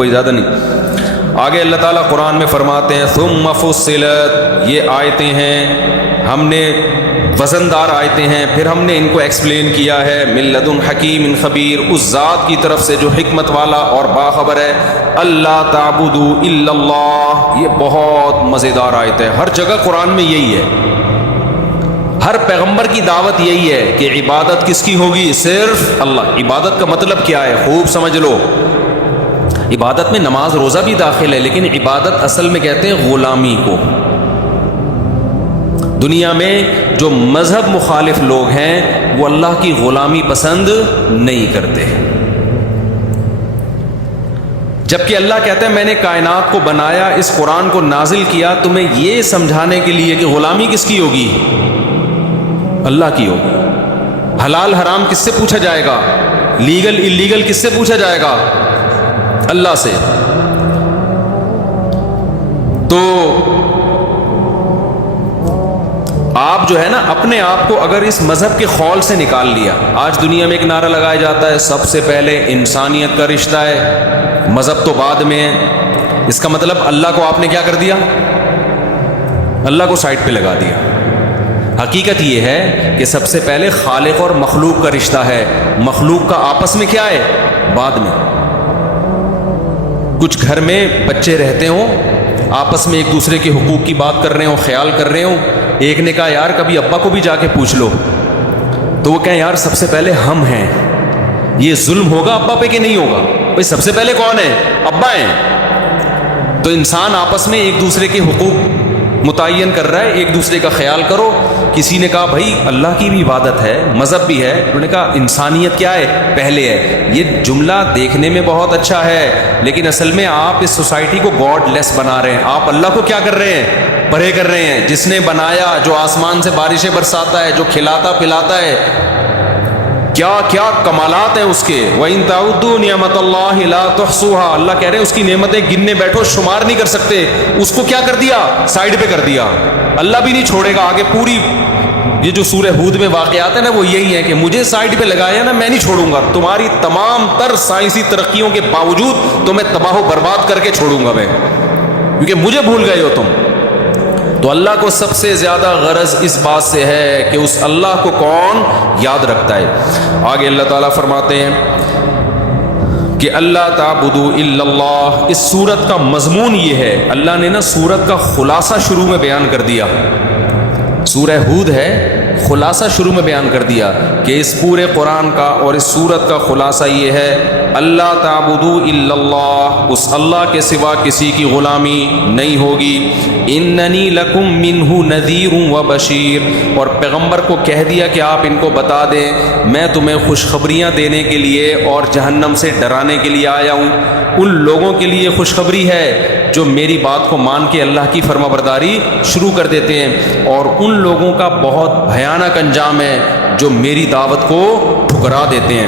کوئی زیادہ نہیں. آگے اللہ تعالیٰ قرآن میں فرماتے ہیں ثم فصلت، یہ آیتیں ہیں ہم نے وزندار آیتیں ہیں، پھر ہم نے ان کو ایکسپلین کیا ہے من لدن حکیم خبیر، اس ذات کی طرف سے جو حکمت والا اور باخبر ہے. اللہ تعبدوا الا اللہ، یہ بہت مزیدار آیت ہے. ہر جگہ قرآن میں یہی ہے، ہر پیغمبر کی دعوت یہی ہے کہ عبادت کس کی ہوگی؟ صرف اللہ. عبادت کا مطلب کیا ہے؟ خوب سمجھ لو. عبادت میں نماز روزہ بھی داخل ہے، لیکن عبادت اصل میں کہتے ہیں غلامی کو. دنیا میں جو مذہب مخالف لوگ ہیں وہ اللہ کی غلامی پسند نہیں کرتے، جبکہ اللہ کہتا ہے میں نے کائنات کو بنایا، اس قرآن کو نازل کیا تمہیں یہ سمجھانے کے لیے کہ غلامی کس کی ہوگی؟ اللہ کی ہوگی. حلال حرام کس سے پوچھا جائے گا؟ لیگل اللیگل کس سے پوچھا جائے گا؟ اللہ سے. تو آپ جو ہے نا اپنے آپ کو اگر اس مذہب کے خول سے نکال لیا، آج دنیا میں ایک نعرہ لگایا جاتا ہے سب سے پہلے انسانیت کا رشتہ ہے، مذہب تو بعد میں ہے. اس کا مطلب اللہ کو آپ نے کیا کر دیا؟ اللہ کو سائڈ پہ لگا دیا. حقیقت یہ ہے کہ سب سے پہلے خالق اور مخلوق کا رشتہ ہے، مخلوق کا آپس میں کیا ہے؟ بعد میں. کچھ گھر میں بچے رہتے ہوں، آپس میں ایک دوسرے کے حقوق کی بات کر رہے ہوں، خیال کر رہے ہوں. ایک نے کہا یار کبھی ابا کو بھی جا کے پوچھ لو، تو وہ کہیں یار سب سے پہلے ہم ہیں. یہ ظلم ہوگا ابا پہ کہ نہیں ہوگا؟ بھائی سب سے پہلے کون ہے؟ ابا ہیں. تو انسان آپس میں ایک دوسرے کے حقوق متعین کر رہا ہے، ایک دوسرے کا خیال کرو. کسی نے کہا بھائی اللہ کی بھی عبادت ہے، مذہب بھی ہے، انہوں نے کہا انسانیت کیا ہے؟ پہلے ہے. یہ جملہ دیکھنے میں بہت اچھا ہے، لیکن اصل میں آپ اس سوسائٹی کو گاڈ لیس بنا رہے ہیں. آپ اللہ کو کیا کر رہے ہیں؟ پرے کر رہے ہیں. جس نے بنایا، جو آسمان سے بارشیں برساتا ہے، جو کھلاتا پلاتا ہے، کیا کیا کمالات ہیں اس کے. وَإِن تَعُدُّوا نِعْمَتَ اللَّهِ لَا تُحْصُوهَا، اللہ کہہ رہے ہیں اس کی نعمتیں گننے بیٹھو شمار نہیں کر سکتے. اس کو کیا کر دیا؟ سائیڈ پہ کر دیا. اللہ بھی نہیں چھوڑے گا. آگے پوری یہ جو سورہ ہود میں واقعات ہیں نا وہ یہی ہے کہ مجھے سائیڈ پہ لگایا نا میں نہیں چھوڑوں گا. تمہاری تمام تر سائنسی ترقیوں کے باوجود تمہیں تباہ و برباد کر کے چھوڑوں گا میں، کیونکہ مجھے بھول گئے ہو تم. تو اللہ کو سب سے زیادہ غرض اس بات سے ہے کہ اس اللہ کو کون یاد رکھتا ہے. آگے اللہ تعالیٰ فرماتے ہیں کہ اللہ تعبدوا الا اللہ. اس سورت کا مضمون یہ ہے، اللہ نے نا سورت کا خلاصہ شروع میں بیان کر دیا. سورہ ہود ہے، خلاصہ شروع میں بیان کر دیا کہ اس پورے قرآن کا اور اس سورت کا خلاصہ یہ ہے اللہ تعبدوا الا اللہ، اس اللہ کے سوا کسی کی غلامی نہیں ہوگی. اننی لکم منہ نذیر و بشیر، اور پیغمبر کو کہہ دیا کہ آپ ان کو بتا دیں میں تمہیں خوشخبریاں دینے کے لیے اور جہنم سے ڈرانے کے لیے آیا ہوں. ان لوگوں کے لیے خوشخبری ہے جو میری بات کو مان کے اللہ کی فرما برداری شروع کر دیتے ہیں، اور ان لوگوں کا بہت بھیانک انجام ہے جو میری دعوت کو ٹھکرا دیتے ہیں.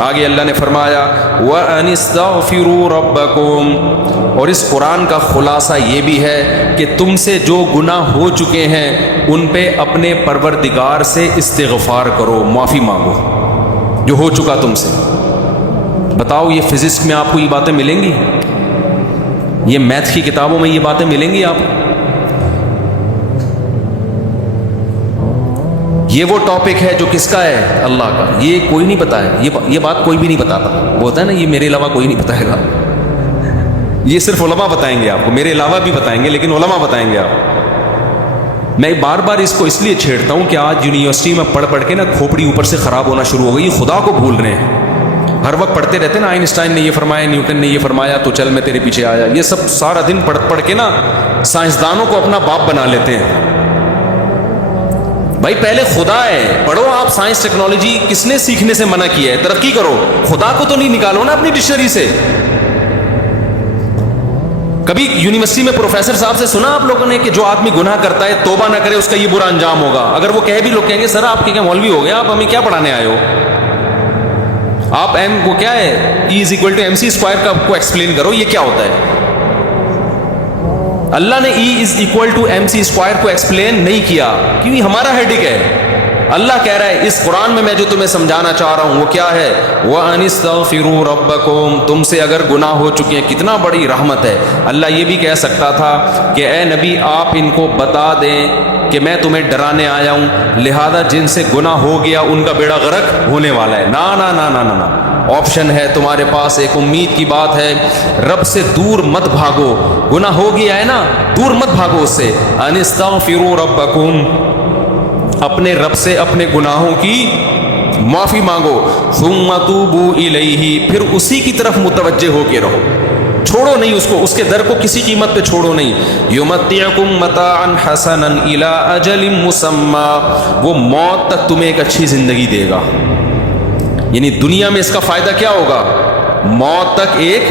آگے اللہ نے فرمایا وَأَنِ اسْتَغْفِرُوا رَبَّكُمْ، اور اس قرآن کا خلاصہ یہ بھی ہے کہ تم سے جو گناہ ہو چکے ہیں ان پہ اپنے پروردگار سے استغفار کرو، معافی مانگو جو ہو چکا تم سے. بتاؤ یہ فزکس میں آپ کو یہ باتیں ملیں گی؟ یہ میتھ کی کتابوں میں یہ باتیں ملیں گی آپ کو؟ یہ وہ ٹاپک ہے جو کس کا ہے؟ اللہ کا. یہ کوئی نہیں پتا ہے، یہ بات کوئی بھی نہیں بتاتا. وہ ہوتا ہے نا یہ میرے علاوہ کوئی نہیں بتائے گا. یہ صرف علماء بتائیں گے آپ کو، میرے علاوہ بھی بتائیں گے لیکن علماء بتائیں گے آپ. میں بار بار اس کو اس لیے چھیڑتا ہوں کہ آج یونیورسٹی میں پڑھ کے نا کھوپڑی اوپر سے خراب ہونا شروع ہو گئی. خدا کو بھول رہے ہیں. ہر وقت پڑھتے رہتے نا آئنسٹائن نے یہ فرمایا، نیوٹن نے یہ فرمایا، تو چل میں تیرے پیچھے آیا. یہ سب سارا دن پڑھ کے نا سائنسدانوں کو اپنا باپ بنا لیتے ہیں. بھائی پہلے خدا ہے، پڑھو آپ. سائنس ٹیکنالوجی کس نے سیکھنے سے منع کیا ہے؟ ترقی کرو. خدا کو تو نہیں نکالو نا اپنی ڈکشنری سے. کبھی یونیورسٹی میں پروفیسر صاحب سے سنا آپ لوگوں نے کہ جو آدمی گناہ کرتا ہے توبہ نہ کرے اس کا یہ برا انجام ہوگا؟ اگر وہ کہے بھی لوگ کہیں گے سر آپ کے کیا مولوی ہو گئے، آپ ہمیں کیا پڑھانے آئے ہو؟ آپ ایم کو کیا ہے E=mc² کو ایکسپلین کرو یہ کیا ہوتا ہے. اللہ نے E=mc² کو ایکسپلین نہیں کیا کیونکہ ہمارا ہیڈک ہے. اللہ کہہ رہا ہے اس قرآن میں میں جو تمہیں سمجھانا چاہ رہا ہوں وہ کیا ہے؟ وَأَنِ اسْتَغْفِرُوا رَبَّكُمْ، تم سے اگر گناہ ہو چکے ہیں، کتنا بڑی رحمت ہے۔ اللہ یہ بھی کہہ سکتا تھا کہ اے نبی آپ ان کو بتا دیں کہ میں تمہیں ڈرانے آیا ہوں، لہذا جن سے گناہ ہو گیا ان کا بیڑا غرق ہونے والا ہے۔ نا نا نا نا نا نا، آپشن ہے تمہارے پاس، ایک امید کی بات ہے۔ رب سے دور مت بھاگو، گناہ ہو گیا ہے نا، دور مت بھاگو اس سے۔ ان استغفروا ربکم، اپنے رب سے اپنے گناہوں کی معافی مانگو۔ ثم توبوا الیہ، پھر اسی کی طرف متوجہ ہو کے رہو، چھوڑو نہیں اس کو، اس کے در کو کسی قیمت پہ چھوڑو نہیں۔ یمتعکم متاعا حسنا الی اجل مسمی، وہ موت تک تمہیں ایک اچھی زندگی دے گا۔ یعنی دنیا میں اس کا فائدہ کیا ہوگا؟ موت تک ایک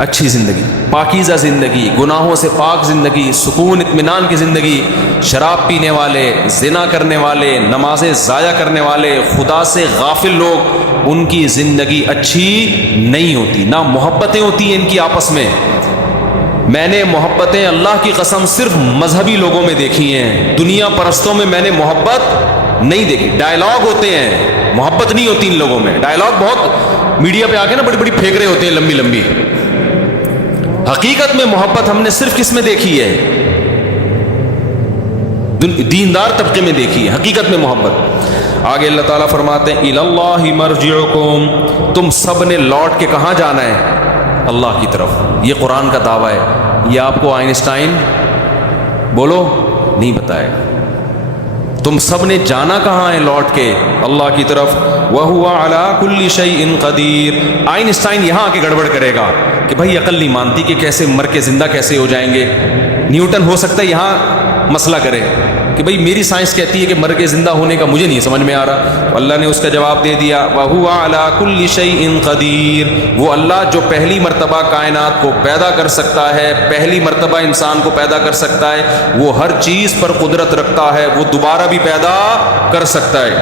اچھی زندگی، پاکیزہ زندگی، گناہوں سے پاک زندگی، سکون اطمینان کی زندگی۔ شراب پینے والے، زنا کرنے والے، نمازیں ضائع کرنے والے، خدا سے غافل لوگ، ان کی زندگی اچھی نہیں ہوتی، نہ محبتیں ہوتی ہیں ان کی آپس میں۔ میں نے محبتیں اللہ کی قسم صرف مذہبی لوگوں میں دیکھی ہیں، دنیا پرستوں میں میں نے محبت نہیں دیکھی۔ ڈائلاگ ہوتے ہیں، محبت نہیں ہوتی ان لوگوں میں۔ ڈائلاگ بہت میڈیا پہ آ کے نا بڑی بڑی پھینک رہے ہوتے ہیں، لمبی لمبی۔ حقیقت میں محبت ہم نے صرف کس میں دیکھی ہے؟ دیندار طبقے میں دیکھی ہے حقیقت میں محبت۔ آگے اللہ تعالیٰ فرماتے ہیں الی اللہ مرجعکم، تم سب نے لوٹ کے کہاں جانا ہے؟ اللہ کی طرف۔ یہ قرآن کا دعویٰ ہے، یہ آپ کو آئنسٹائن بولو نہیں بتائے۔ تم سب نے جانا کہاں ہے لوٹ کے؟ اللہ کی طرف۔ وَهُوَ عَلَى كُلِّ شَيْءٍ قَدِيرٌ، آئنسٹائن یہاں آ کے گڑبڑ کرے گا کہ بھائی عقل نہیں مانتی کہ کیسے مر کے زندہ کیسے ہو جائیں گے۔ نیوٹن ہو سکتا ہے یہاں مسئلہ کرے کہ بھئی میری سائنس کہتی ہے کہ مر کے زندہ ہونے کا مجھے نہیں سمجھ میں آ رہا۔ اللہ نے اس کا جواب دے دیا، وَهُوَ عَلَى كُلِّ شَيْءٍ قَدِيرٌ، وہ اللہ جو پہلی مرتبہ کائنات کو پیدا کر سکتا ہے، پہلی مرتبہ انسان کو پیدا کر سکتا ہے، وہ ہر چیز پر قدرت رکھتا ہے، وہ دوبارہ بھی پیدا کر سکتا ہے۔